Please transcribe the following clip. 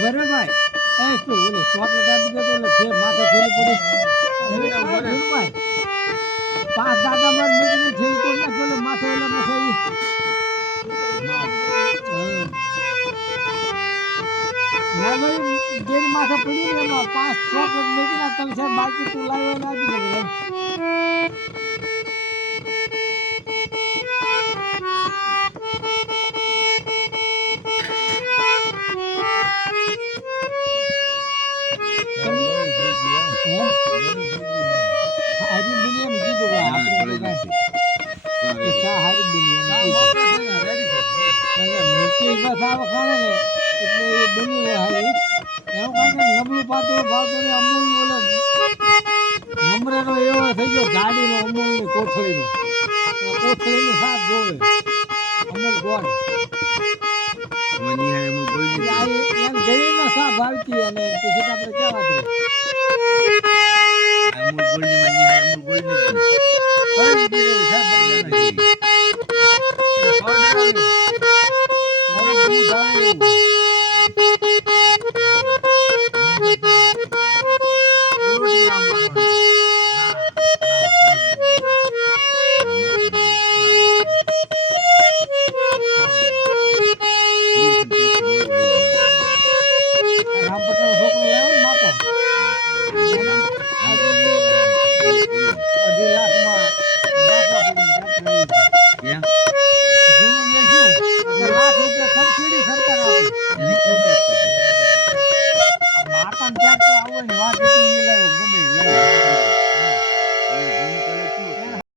બરાબર ભાઈ એ તો ઓલે ચોકલેટ આપી દે તો ઓલે ફેર માથે થેલી પડી ભાઈ પાંચ દાદા માર મેકીને થેલી પડી નાખો ઓલે માથે ઓલા મસાઈ ના ભાઈ જેની માથે પડી ને એમાં પાંચ ચોકલેટ મેકીને તમે સાહેબ બાકી તું લાવ્યો ને આપી દે નબળું પાતું ભાવતું ને અમૂલ બોલે મમરાનો એવો થઈ ગયો ગાડીનો અમૂલ ની કોથળીનો સાથ જોવે અમૂલ ગોળ એમ ગઈને સા ભાવતી અને પછી આપણે ક્યાં વાત રહી અમૂલ ગોળ ની મની અમૂલ ગોળ ની માતા ને ક્યાંક તો આવો ને વાત ગમે